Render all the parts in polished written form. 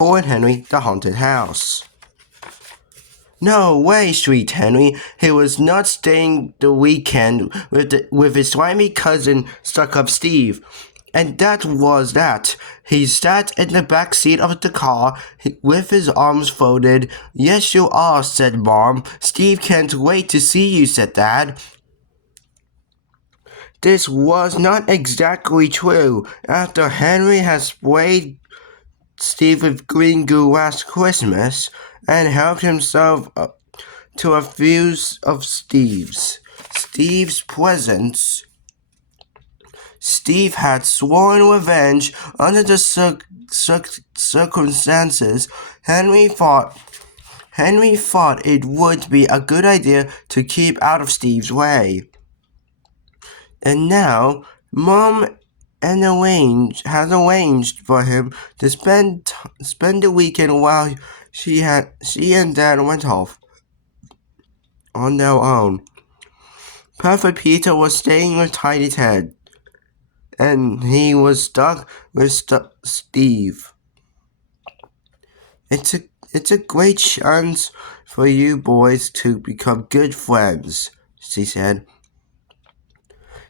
Horrid Henry, the haunted house. No way, shrieked Henry. He was not staying the weekend with his slimy cousin Stuck-Up Steve. And that was that. He sat in the back seat of the car with his arms folded. Yes, you are, said Mom. Steve can't wait to see you, said Dad. This was not exactly true. After Henry had sprayed Steve with green goo last Christmas and helped himself to a few of Steve's presents, Steve had sworn revenge under the circumstances. Henry thought it would be a good idea to keep out of Steve's way. And now, Mom has arranged for him to spend the weekend while she and Dad went off on their own. Perfect Peter was staying with Tidy Ted, and he was stuck with Steve. It's a great chance for you boys to become good friends, she said.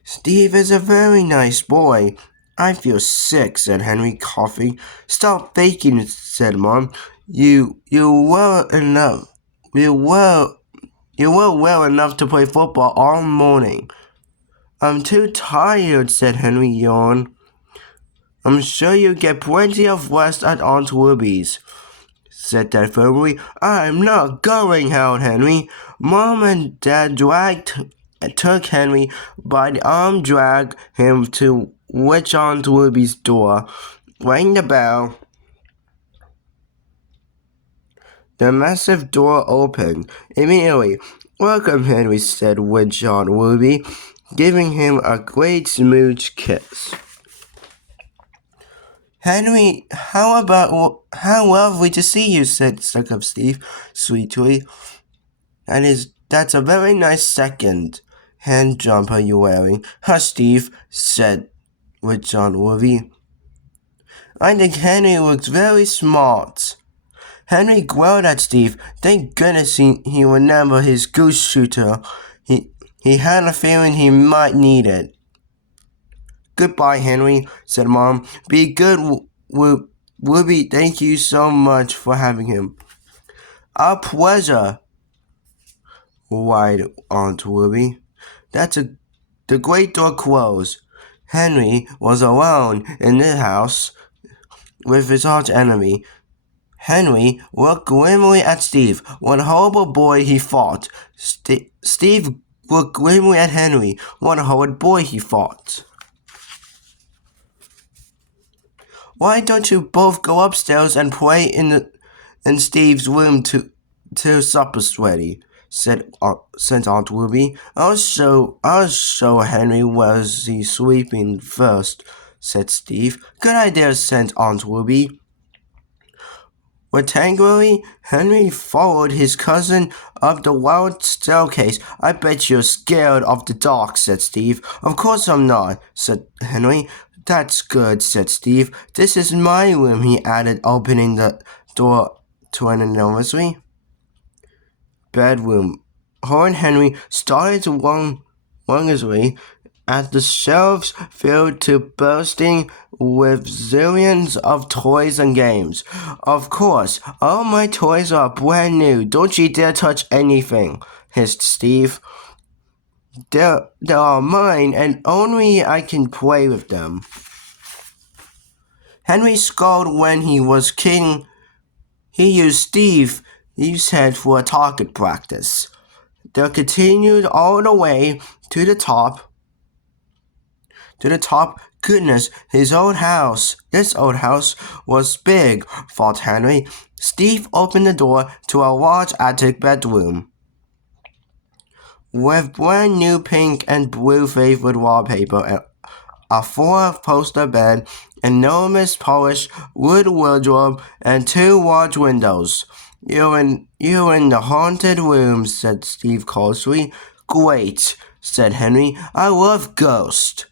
Steve is a very nice boy. I feel sick, said Henry, coughing. Stop faking it, said Mom. You were well enough to play football all morning. I'm too tired, said Henry, yawned. I'm sure you get plenty of rest at Aunt Ruby's, said Dad firmly. I'm not going, howled Henry. Mom and Dad took Henry by the arm, dragged him to which Aunt Ruby's door, rang the bell. The massive door opened immediately. Welcome, Henry, said Witch Aunt Ruby, giving him a great smooch kiss. Henry, how lovely to see you, said Stuck-Up Steve sweetly. That's a very nice second hand jumper you're wearing. Hush, Steve, said Witch Aunt Ruby. I think Henry looks very smart. Henry growled at Steve. Thank goodness he remembered his goose shooter. He had a feeling he might need it. Goodbye, Henry, said Mom. Be good, Ruby. Thank you so much for having him. Our pleasure, whined Aunt Ruby. The great door closed. Henry was alone in the house with his arch enemy. Henry looked grimly at Steve. What a horrible boy, he thought. Steve looked grimly at Henry. What a horrid boy, he thought. Why don't you both go upstairs and play in Steve's room till supper's ready? said Aunt Ruby. I'll show Henry where's he sleeping first, said Steve. Good idea, said Aunt Ruby. Rectangularly, Henry followed his cousin up the wild staircase. I bet you're scared of the dark, said Steve. Of course I'm not, said Henry. That's good, said Steve. This is my room, he added, opening the door nervously. Bedroom. Horrid Henry started to wonderously at the shelves filled to bursting with zillions of toys and games. Of course, all my toys are brand new. Don't you dare touch anything, hissed Steve. They are mine, and only I can play with them. Henry scolded when he was king. He used Steve's head for a target practice. They continued all the way to the top. Goodness, this old house was big, thought Henry. Steve opened the door to a large attic bedroom with brand new pink and blue favorite wallpaper, a four-poster bed, enormous polished wood wardrobe, and two large windows. You're in the haunted room, said Steve coldly. Great, said Henry. I love ghosts.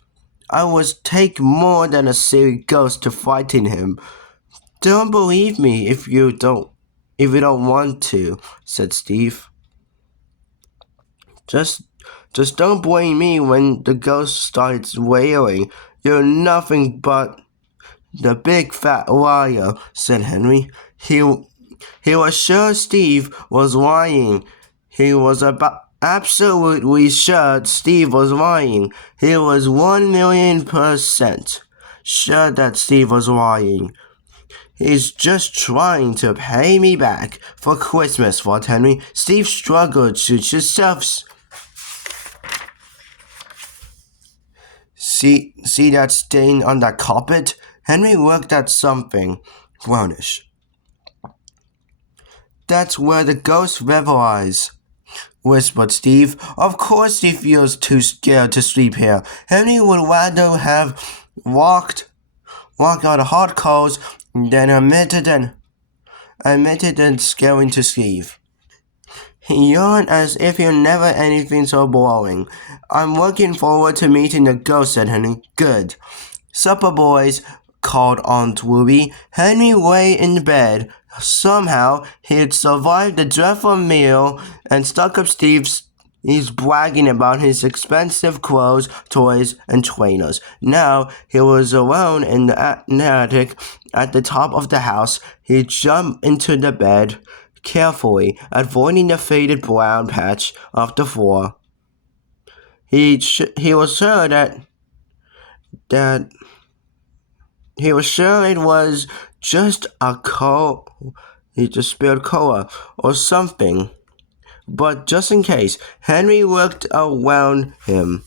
I would take more than a silly ghost to frighten him. Don't believe me if you don't want to, said Steve. Just don't blame me when the ghost starts wailing. You're nothing but the big fat liar, said Henry. He was sure Steve was lying. He was absolutely sure Steve was lying. He was 1,000,000% sure that Steve was lying. He's just trying to pay me back for Christmas, thought Henry. Steve struggled to yourself. See that stain on that carpet? Henry looked at something brownish. That's where the ghost lies, whispered Steve. Of course he feels too scared to sleep here. Henry would rather have walked out of hot coals than admitted and scaring to Steve. He yawned as if he never anything so boring. I'm looking forward to meeting the ghost, said Henry. Good. Supper, boys, called Aunt Ruby. Henry lay in bed. Somehow, he had survived the dreadful meal and stuck up He's bragging about his expensive clothes, toys, and trainers. Now he was alone in the attic at the top of the house. He jumped into the bed, carefully avoiding the faded brown patch of the floor. He was sure he was sure it was just he just spilled cola or something. But just in case, Henry looked around him.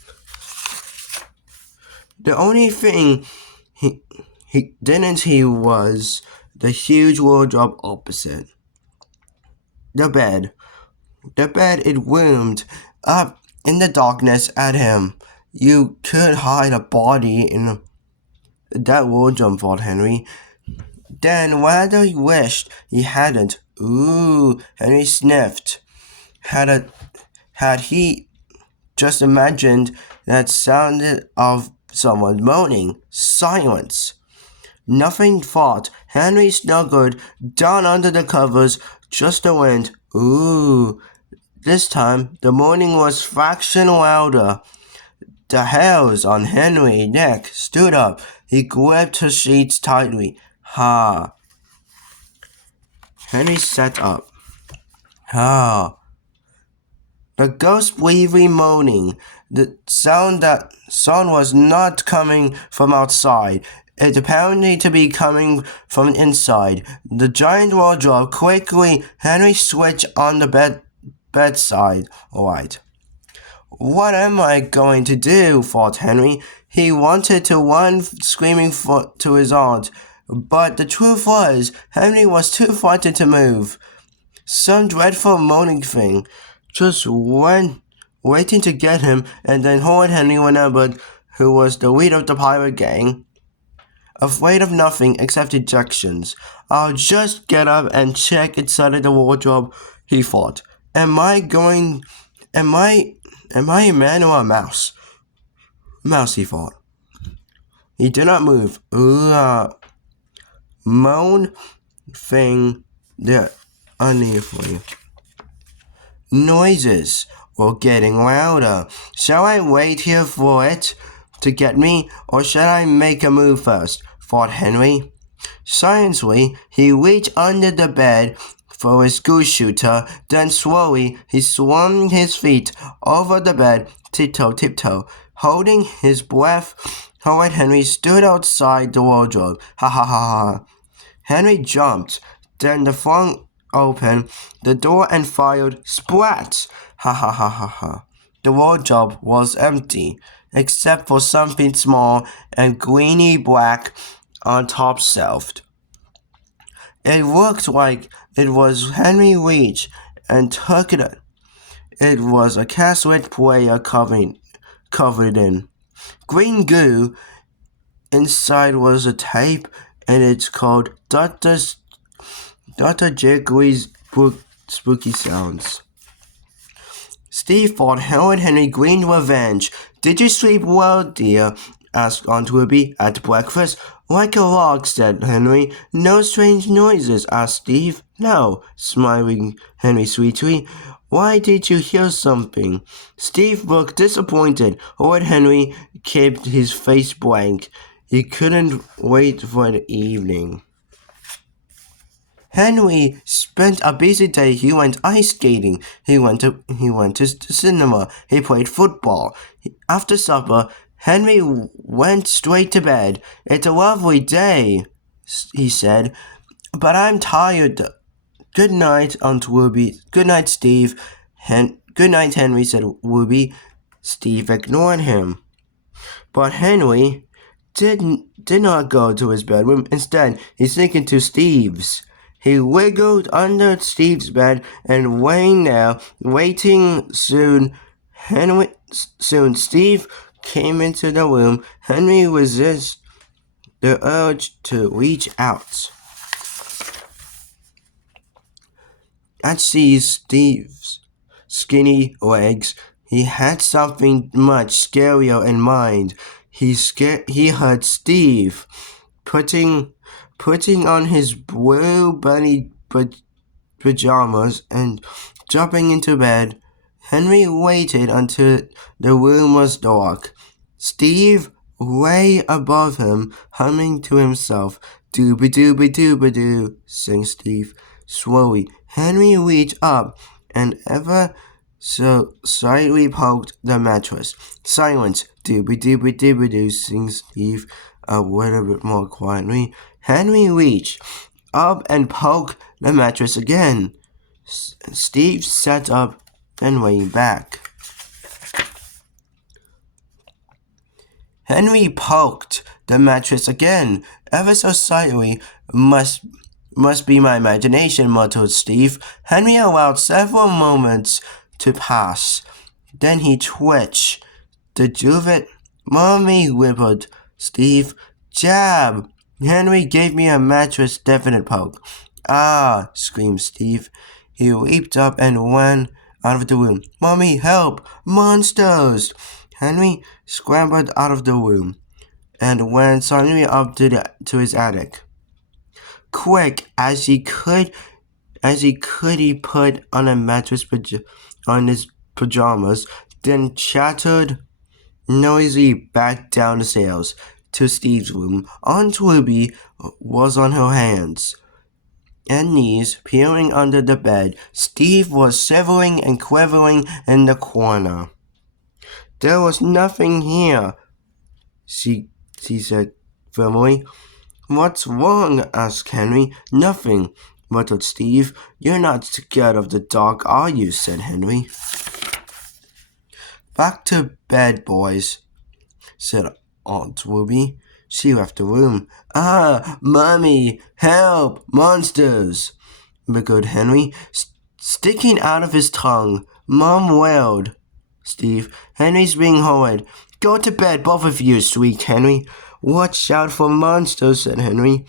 The only thing he didn't see was the huge wardrobe opposite. The bed, it loomed up in the darkness at him. You could hide a body in that wardrobe, thought Henry. Then rather he wished he hadn't. Ooh, Henry sniffed. Had he just imagined that sounded of someone moaning? Silence. Nothing thought. Henry snuggled down under the covers, just the wind. Ooh. This time, the moaning was fraction louder. The hairs on Henry's neck stood up. He gripped the sheets tightly. Ha. Henry sat up. Ha. The ghost briefly moaning. The sound was not coming from outside. It appeared to be coming from inside. The giant wardrobe quickly. Henry switched on the bedside light. What am I going to do? Thought Henry. He wanted to run screaming to his aunt, but the truth was, Henry was too frightened to move. Some dreadful moaning thing just waiting to get him, and then Horrid Henry remembered who was the leader of the pirate gang. Afraid of nothing except ejections. I'll just get up and check inside of the wardrobe, he thought. Am I a man or a mouse? Mouse, he thought. He did not move. Moan thing there uneasily. Noises were getting louder. Shall I wait here for it to get me, or shall I make a move first? Thought Henry. Silently, he reached under the bed for his goose shooter. Then slowly, he swung his feet over the bed, tiptoe. Holding his breath, Horrid Henry stood outside the wardrobe. Ha ha ha ha. Henry jumped. Then the flung open the door and fired. Splat! Ha ha ha ha ha. The wardrobe was empty, except for something small and greeny black on top shelf. It looked like it was Henry reached and took it. It was a cassette player covered in green goo. Inside was a tape, and it's called Dr. Jiggly's Spooky Sounds. Steve thought Horrid Henry greened revenge. Did you sleep well, dear? Asked Aunt Ruby at breakfast. Like a log, said Henry. No strange noises, asked Steve. No, smiling Henry sweetly. Why did you hear something? Steve looked disappointed. Old Henry kept his face blank. He couldn't wait for the evening. Henry spent a busy day. He went ice skating. He went to the cinema. He played football. After supper, Henry went straight to bed. It's a lovely day, he said, but I'm tired. Good night, Aunt Ruby. Good night, Steve. Good night, Henry, said Ruby. Steve ignored him. But Henry did not go to his bedroom. Instead, he sneaked into Steve's. He wiggled under Steve's bed and waiting. Soon Steve came into the room. Henry resisted the urge to reach out and see Steve's skinny legs. He had something much scarier in mind. He heard Steve putting on his blue bunny pajamas and jumping into bed. Henry waited until the room was dark. Steve lay above him, humming to himself. Dooba-dooba-dooba-doo, sang Steve. Slowly, Henry reached up and ever so slightly poked the mattress. Silence. Dooba-dooba-dooba-doo, sang Steve a little bit more quietly. Henry reached up and poked the mattress again. Steve sat up and lay back. Henry poked the mattress again, ever so slightly. Must be my imagination, muttered Steve. Henry allowed several moments to pass. Then he twitched. Did you it? Mommy, whimpered Steve. Jab! Henry gave me a mattress definite poke. Ah, screamed Steve. He leaped up and ran out of the room. Mommy, help! Monsters! Henry scrambled out of the room and went suddenly up to his attic. Quick as he could, he put on a mattress on his pajamas, then chattered noisily back down the stairs to Steve's room. Aunt Ruby was on her hands and knees peering under the bed. Steve was shivering and quivering in the corner. There was nothing here, she said firmly. What's wrong? Asked Henry. Nothing, muttered Steve. You're not scared of the dark, are you? Said Henry. Back to bed, boys, said Aunt Ruby. She left the room. Ah, Mommy, help, monsters, echoed Henry, sticking out of his tongue. Mom wailed. Steve, Henry's being horrid. Go to bed, both of you, shrieked Henry. Watch out for monsters, said Henry.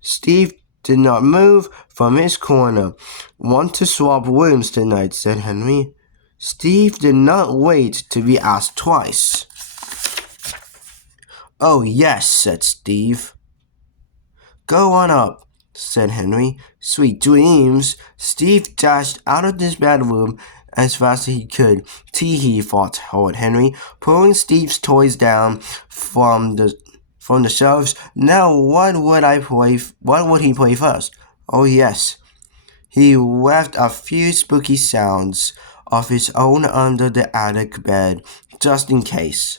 Steve did not move from his corner. Want to swap rooms tonight, said Henry. Steve did not wait to be asked twice. Oh, yes, said Steve. Go on up, said Henry. Sweet dreams. Steve dashed out of his bedroom as fast as he could. Tee-hee, thought Horrid Henry, pulling Steve's toys down from the shelves. Now what would he play first? Oh yes. He left a few spooky sounds of his own under the attic bed, just in case.